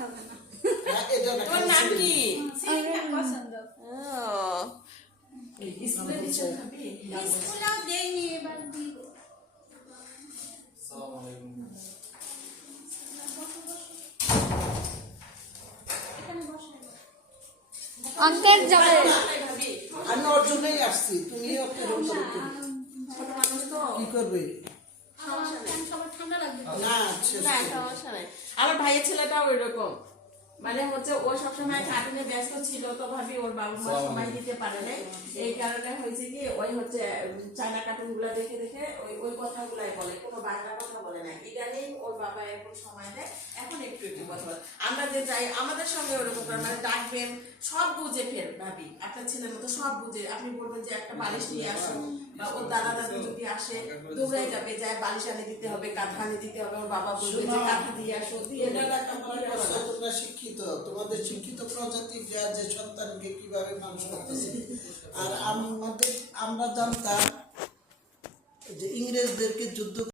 হবে না। তোর নাম কি? পছন্দ স্কুলে দিচ্ছেন ভাবি? স্কুলেও দেয়নি, এবার দিব। অঙ্কের জলে ভাবি আমি ওর জন্যই আসছি, তুমিও এরকম করে ছোট মানুষ তো কি করবে? সবার ঠান্ডা লাগবে। না শেষ না করো। সমস্যা নাই। আমার ভাইয়ের ছেলেটাও এরকম, মানে হচ্ছে ও সবসময় কার্টুনে ব্যস্ত ছিল, তো ভাবি ওর বাবা মা সময় দিতে পারে নাই। এই কারণে হয়েছে কি ওই হচ্ছে চায়না কার্টুন গুলা দেখে দেখে ওই ওই কথাগুলাই বলে, কোনো বাংলা কথা বলে না। ইদানিং ওর বাবা এখন সময় দেয়, এখন একটু একটু কথা বলে। আমরা যে যাই আমাদের সঙ্গে ওরকম করে, মানে ডাকবেন সব বুঝে ফের ভাবি, আপনার ছেলের মতো সব বুঝে। আপনি বলবেন যে একটা বালিশ নিয়ে আসো, বা ওর দাদা দাদু যদি আসে দৌড়াই যাবে, যায় বালিশ আনে দিতে হবে, কাঁথা আনে দিতে হবে। ওর বাবা বলবে যে কাঁথা দিয়ে আসো, দিয়ে তোমরা দেবে। লেখাপড়া করছো, তোমরা শিক্ষিত, তোমাদের শিক্ষিত প্রজাতি যে সন্তানকে কিভাবে মানুষ করতেছে। আর আমরা জানতাম যে ইংরেজদেরকে যুদ্ধ